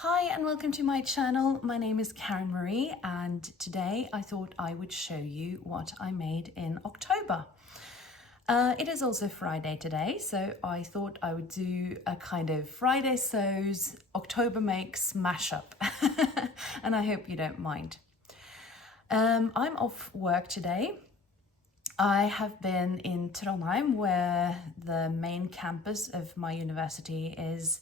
Hi and welcome to my channel. My name is Karen Marie and today I thought I would show you what I made in October. It is also Friday today, so I thought I would do a kind of Friday sews, October makes mashup and I hope you don't mind. I'm off work today. I have been in Trondheim, where the main campus of my university is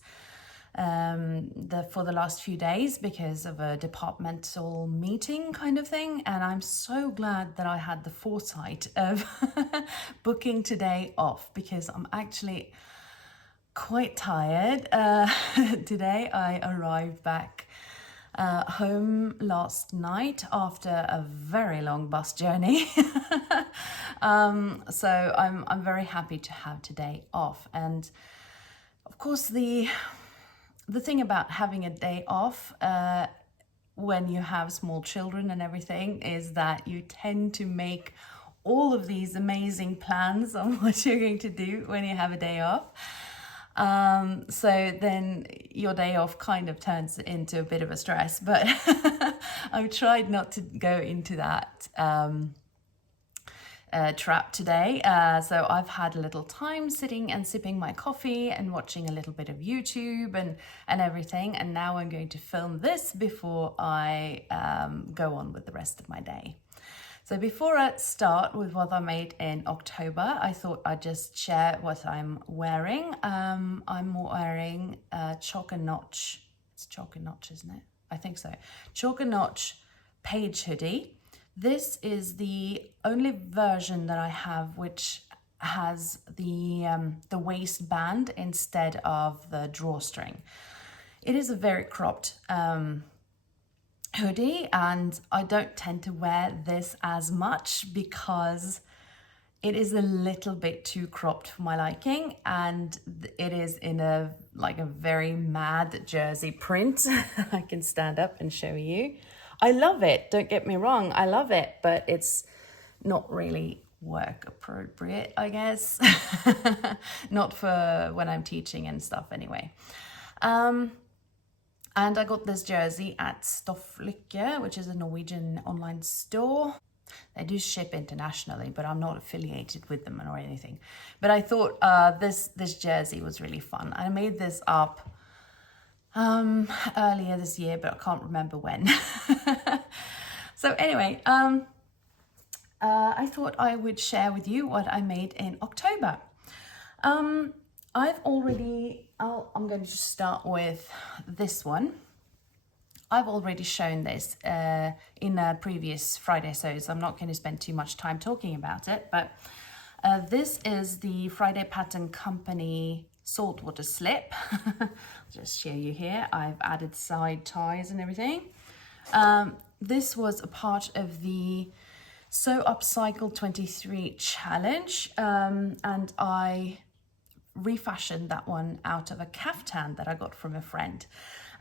for the last few days because of a departmental meeting kind of thing, and I'm so glad that I had the foresight of booking today off because I'm actually quite tired. Today I arrived back home last night after a very long bus journey. So I'm very happy to have today off. And of course the thing about having a day off when you have small children and everything is that you tend to make all of these amazing plans on what you're going to do when you have a day off. So then your day off kind of turns into a bit of a stress, but I've tried not to go into that trap today. So I've had a little time sitting and sipping my coffee and watching a little bit of YouTube and everything. And now I'm going to film this before I go on with the rest of my day. So before I start with what I made in October, I thought I'd just share what I'm wearing. I'm wearing Chalk and Notch. It's Chalk and Notch, isn't it? I think so. Chalk and Notch page hoodie. This is the only version that I have which has the waistband instead of the drawstring. It is a very cropped hoodie, and I don't tend to wear this as much because it is a little bit too cropped for my liking, and it is in a very mad jersey print. I can stand up and show you. I love it, don't get me wrong, I love it, but it's not really work appropriate, I guess. Not for when I'm teaching and stuff anyway. And I got this jersey at Stofflykke, which is a Norwegian online store. They do ship internationally, but I'm not affiliated with them or anything. But I thought this jersey was really fun. I made this up earlier this year, but I can't remember when. So anyway, I thought I would share with you what I made in October. I'm going to just start with this one. I've already shown this in a previous Friday sews. I'm not going to spend too much time talking about it, but this is the Friday Pattern Company Saltwater slip. I'll just show you here. I've added side ties and everything. This was a part of the Sew Upcycle 23 challenge, and I refashioned that one out of a caftan that I got from a friend.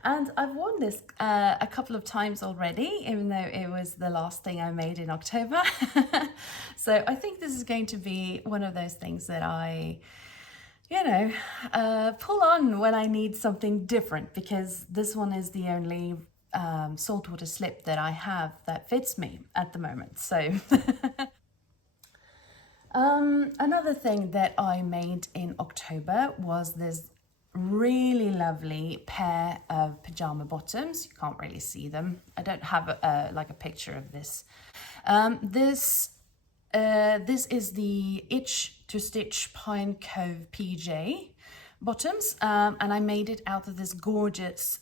And I've worn this a couple of times already, even though it was the last thing I made in October. So I think this is going to be one of those things that I pull on when I need something different, because this one is the only saltwater slip that I have that fits me at the moment. So another thing that I made in October was this really lovely pair of pajama bottoms. You can't really see them. I don't have a picture of this. This is the Itch to Stitch Pine Cove PJ bottoms, and I made it out of this gorgeous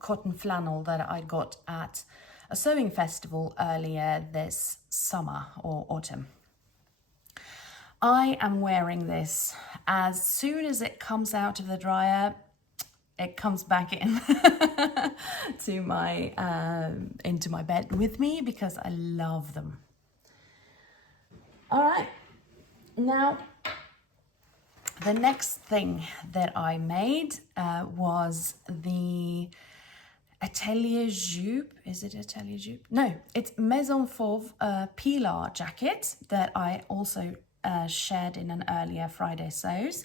cotton flannel that I got at a sewing festival earlier this summer or autumn. I am wearing this as soon as it comes out of the dryer. It comes back in to into my bed with me because I love them. All right, now the next thing that I made was the Atelier Jupe. Is it Atelier Jupe? No, it's Meson F Pilar jacket that I also shared in an earlier Friday sews.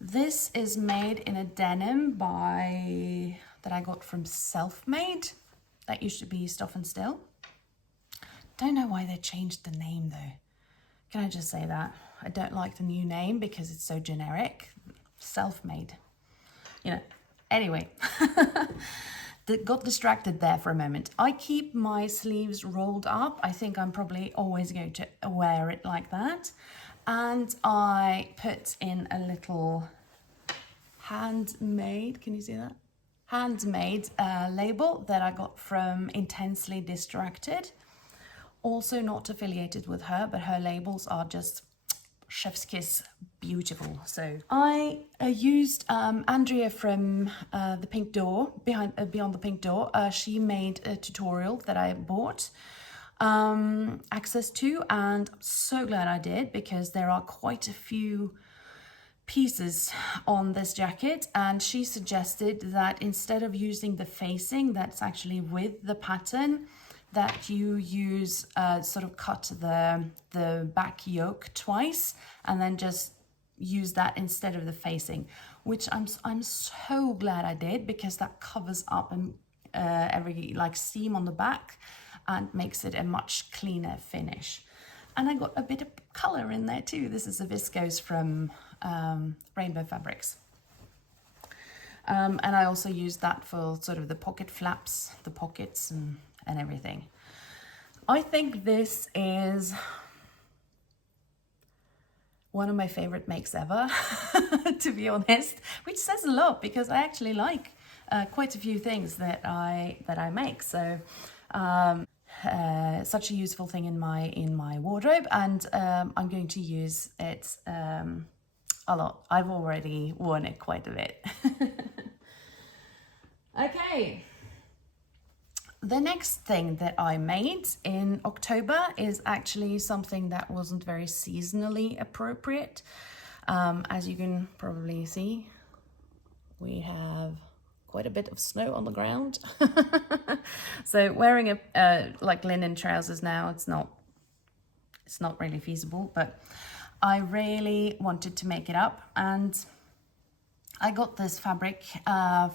This is made in a denim by that I got from Selfmade. That used to be Stoff and Still. Don't know why they changed the name though. Can I just say that? I don't like the new name because it's so generic. Selfmade. You know, anyway. Got distracted there for a moment. I keep my sleeves rolled up. I think I'm probably always going to wear it like that. And I put in a little handmade, can you see that? Handmade label that I got from Intensely Distracted. Also not affiliated with her, but her labels are just chef's kiss beautiful. So I used Andrea from the Pink Door, Beyond the Pink Door. She made a tutorial that I bought access to, and I'm so glad I did, because there are quite a few pieces on this jacket, and she suggested that instead of using the facing that's actually with the pattern, that you use sort of cut the back yoke twice and then just use that instead of the facing, which I'm so glad I did, because that covers up every like seam on the back and makes it a much cleaner finish. And I got a bit of color in there too. This is a viscose from Rainbow Fabrics. And I also used that for sort of the pocket flaps, the pockets and everything. I think this is one of my favorite makes ever, to be honest, which says a lot, because I actually like quite a few things that I make. So such a useful thing in my wardrobe, and I'm going to use it a lot. I've already worn it quite a bit. Okay. The next thing that I made in October is actually something that wasn't very seasonally appropriate. As you can probably see, we have quite a bit of snow on the ground. So wearing like linen trousers now, it's not really feasible, but I really wanted to make it up, and I got this fabric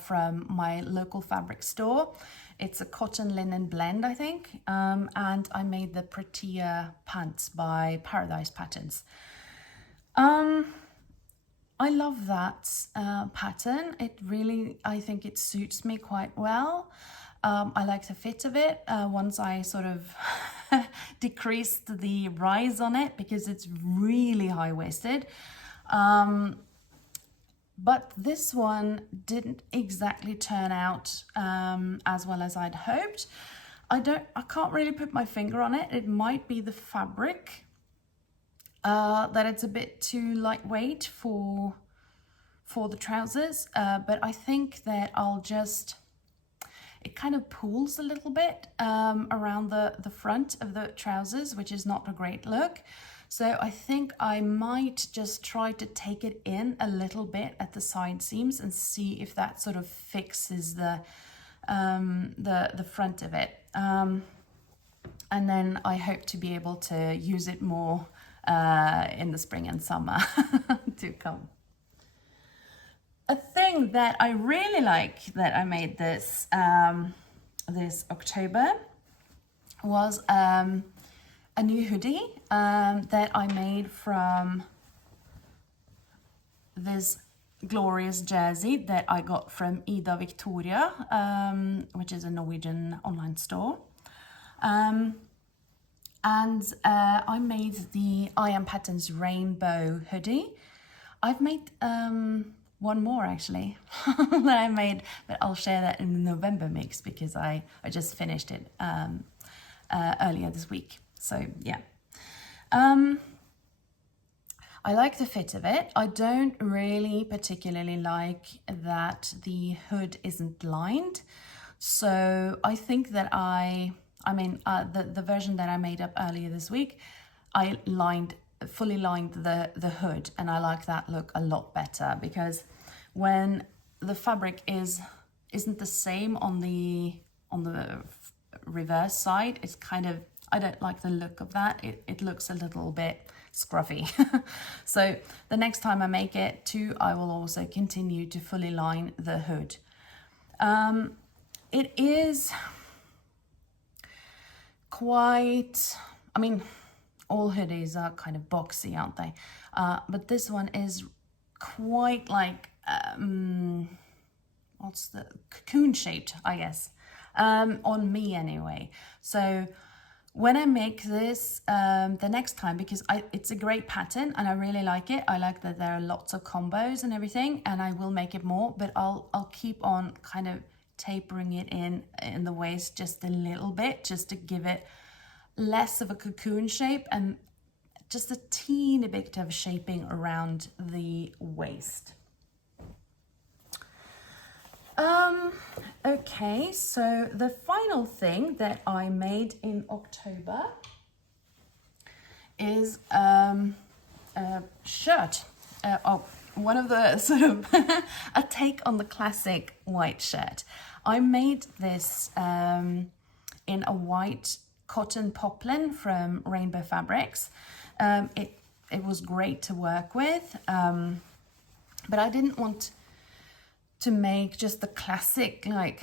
from my local fabric store. It's a cotton linen blend, I think, and I made the Prettia pants by Paradise Patterns. I love that pattern. It really, I think it suits me quite well. I like the fit of it once I sort of decreased the rise on it, because it's really high-waisted. But this one didn't exactly turn out as well as I'd hoped. I can't really put my finger on it. It might be the fabric, that it's a bit too lightweight for the trousers. But I think that it kind of pulls a little bit around the front of the trousers, which is not a great look. So I think I might just try to take it in a little bit at the side seams and see if that sort of fixes the front of it. And then I hope to be able to use it more in the spring and summer to come. A thing that I really like that I made this October was a new hoodie that I made from this glorious jersey that I got from Idavictoria, which is a Norwegian online store. And I made the I Am Patterns rainbow hoodie. I've made one more actually that I made, but I'll share that in the November mix, because I just finished it earlier this week. So yeah, I like the fit of it. I don't really particularly like that the hood isn't lined. So I think that the version that I made up earlier this week, I fully lined the hood, and I like that look a lot better, because when the fabric isn't the same on the reverse side, it's kind of, I don't like the look of that. It looks a little bit scruffy. So the next time I make it too, I will also continue to fully line the hood. It is quite, I mean, all hoodies are kind of boxy, aren't they? But this one is quite like, what's the, cocoon shaped, I guess, on me anyway. So when I make this the next time, because it's a great pattern and I really like it. I like that there are lots of combos and everything, and I will make it more, but I'll keep on kind of tapering it in the waist just a little bit, just to give it less of a cocoon shape and just a teeny bit of shaping around the waist. Okay, so the final thing that I made in October is a shirt. One of the sort of a take on the classic white shirt. I made this in a white cotton poplin from Rainbow Fabrics. It was great to work with, but I didn't want to make just the classic like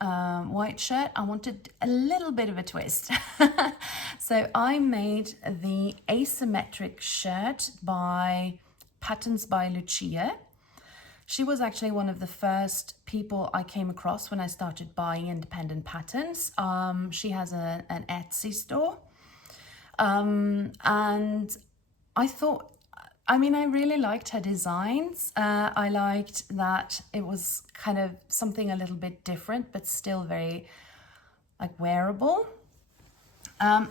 white shirt. I wanted a little bit of a twist. So I made the Asymmetric shirt by Patterns by Lucia. She was actually one of the first people I came across when I started buying independent patterns. She has an Etsy store. And I thought, I mean, I really liked her designs. I liked that it was kind of something a little bit different, but still very like wearable.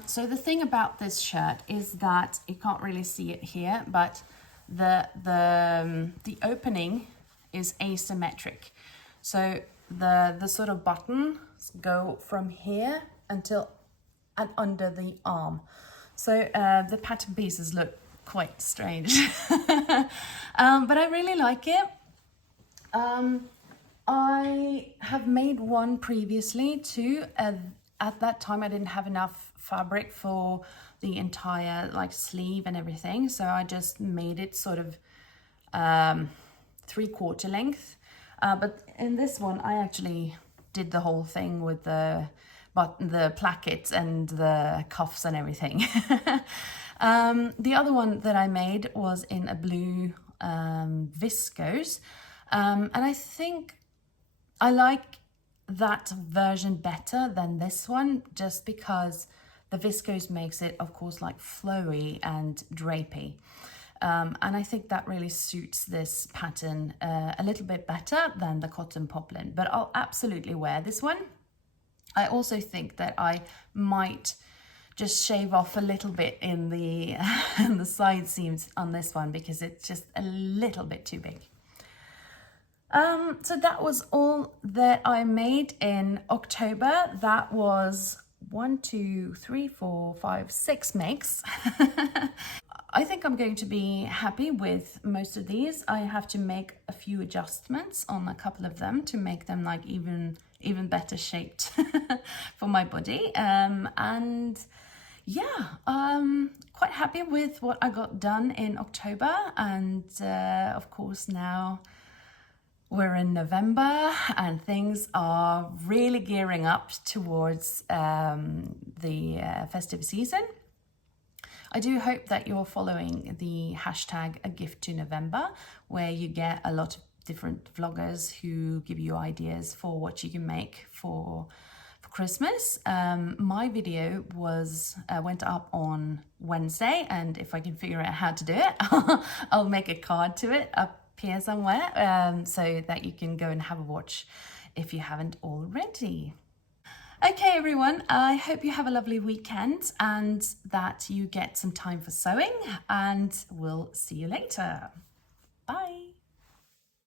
So the thing about this shirt is that you can't really see it here, but the opening is asymmetric. So the sort of buttons go from here until and under the arm. So the pattern pieces look quite strange. But I really like it. I have made one previously too. At that time I didn't have enough fabric for the entire like sleeve and everything, so I just made it sort of 3/4 length. But in this one I actually did the whole thing with the plackets and the cuffs and everything. The other one that I made was in a blue viscose, and I think I like that version better than this one, just because the viscose makes it, of course, like flowy and drapey. And I think that really suits this pattern a little bit better than the cotton poplin, but I'll absolutely wear this one. I also think that I might just shave off a little bit in the, in the side seams on this one, because it's just a little bit too big. So that was all that I made in October. That was 1, 2, 3, 4, 5, 6 makes. I think I'm going to be happy with most of these. I have to make a few adjustments on a couple of them to make them like even better shaped for my body. And yeah, quite happy with what I got done in October. And of course now we're in November and things are really gearing up towards the festive season. I do hope that you're following the hashtag A Gift to November, where you get a lot of different vloggers who give you ideas for what you can make for Christmas. My video went up on Wednesday, and if I can figure out how to do it, I'll make a card to it up here somewhere, so that you can go and have a watch if you haven't already. Okay everyone, I hope you have a lovely weekend and that you get some time for sewing, and we'll see you later. Bye.